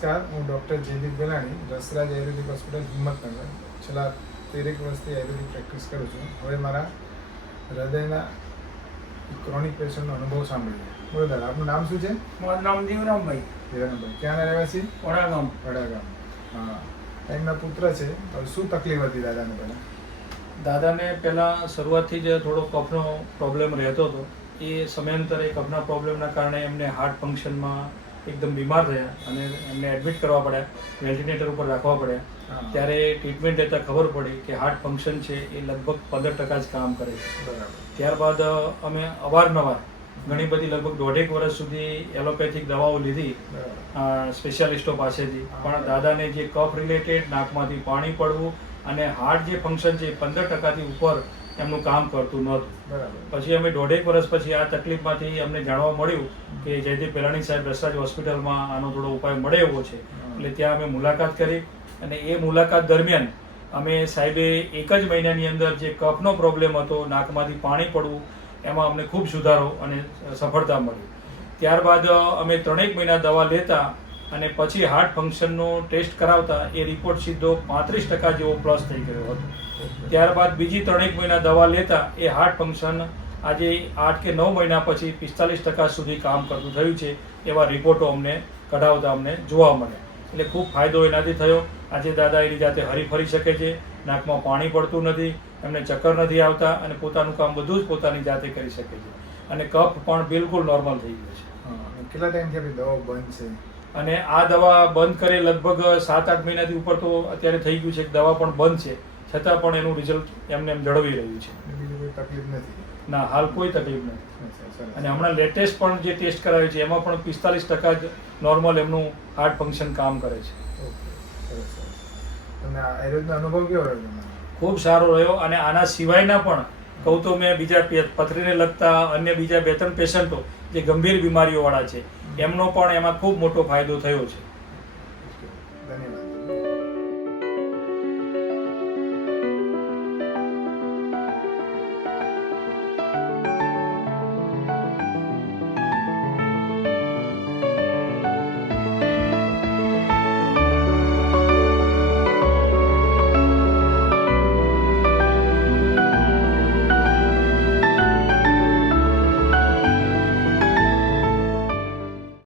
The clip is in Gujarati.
નમસ્કાર, હું ડૉક્ટર જયદીપ ગલાણી, રસરાજ આયુર્વેદિક હોસ્પિટલ હિંમતનગર છેલ્લા 13 વર્ષથી આયુર્વેદિક પ્રેક્ટિસ કરું છું. હવે મારા હૃદયના ક્રોનિક પેશન્ટનો અનુભવ સાંભળીએ. બોલો દાદા, આપનું નામ શું છે? મારું નામ દેવરામભાઈ. દેવરામભાઈ, ક્યાંના રહેવાસી? વડાગામ. વડાગામ. હા, એમના પુત્ર છે. હવે શું તકલીફ હતી દાદાને પહેલાં? દાદાને પહેલાં શરૂઆતથી જ થોડો કફનો પ્રોબ્લેમ રહેતો હતો. એ સમયાંતરે કફના પ્રોબ્લેમના કારણે એમને હાર્ટ ફંક્શનમાં એકદમ બીમાર થયા અને એમને એડમિટ કરવા પડ્યા, વેન્ટિલેટર ઉપર રાખવા પડ્યા. ત્યારે ટ્રીટમેન્ટ લેતા ખબર પડી કે હાર્ટ ફંક્શન છે એ લગભગ 15% જ કામ કરે છે. બરાબર. ત્યારબાદ અમે અવારનવાર ઘણી બધી લગભગ 1.5 વર્ષ સુધી એલોપેથિક દવાઓ લીધી સ્પેશિયાલિસ્ટો પાસેથી, પણ દાદાને જે કફ રિલેટેડ, નાકમાંથી પાણી પડવું અને હાર્ટ જે ફંક્શન છે 15%થી ઉપર એમનું કામ કરતું નહોતું. બરાબર. પછી અમે 1.5 વર્ષ પછી આ તકલીફમાંથી અમને જાણવા મળ્યું કે જયદીપ ગલાણી સાહેબ રસરાજ હોસ્પિટલમાં આનો થોડો ઉપાય મળે એવો છે. એટલે ત્યાં અમે મુલાકાત કરી અને એ મુલાકાત દરમિયાન અમે સાહેબે 1 જ મહિનાની અંદર જે કફનો પ્રોબ્લેમ હતો, નાકમાંથી પાણી પડવું, એમાં અમને ખૂબ સુધારો અને સફળતા મળી. ત્યારબાદ અમે 3 મહિના દવા લેતા અને પછી હાર્ટ ફંક્શનનો ટેસ્ટ કરાવતા એ રિપોર્ટ સીધો 35% જેવો પ્લસ થઈ ગયો હતો. ત્યારબાદ બીજી 3 મહિના દવા લેતા એ હાર્ટ ફંક્શન આજે 8 કે 9 મહિના પછી 45% સુધી કામ કરતું થયું છે. એવા રિપોર્ટો અમને કઢાવતા અમને જોવા મળ્યા. એટલે ખૂબ ફાયદો એનાથી થયો. આજે દાદા એની જાતે હરી ફરી શકે છે, નાકમાં પાણી પડતું નથી, એમને ચક્કર નથી આવતા અને પોતાનું કામ બધું જ પોતાની જાતે કરી શકે છે. અને કફ પણ બિલકુલ નોર્મલ થઈ ગયો છે. કેટલા ટાઈમથી આપણી દવાઓ બંધ છે? અને આ દવા બંધ કરે લગભગ 7-8 મહિનાથી ઉપર તો અત્યારે થઈ ગયું છે. દવા પણ બંધ છે, છતાં પણ એનું રિઝલ્ટ એમને એમ જળવી રહ્યું છે. બીજી કોઈ તકલીફ નથી? ના, હાલ કોઈ તકલીફ નથી. સરસ. અને હમણાં લેટેસ્ટ પણ જે ટેસ્ટ કરાવ્યો છે એમાં પણ 45% જ નોર્મલ એમનું હાર્ટ ફંક્શન કામ કરે છે. ઓકે, સરસ. તમને આ આયુર્વેદનો અનુભવ કેવો રહ્યો તમને? ખૂબ સારો રહ્યો. અને આના સિવાયના પણ કહું તો મેં બીજા પથરીને લગતા અન્ય બીજા 2-3 પેશન્ટો જે ગંભીર બીમારીઓવાળા છે એમનો પણ એમાં ખૂબ મોટો ફાયદો થયો છે.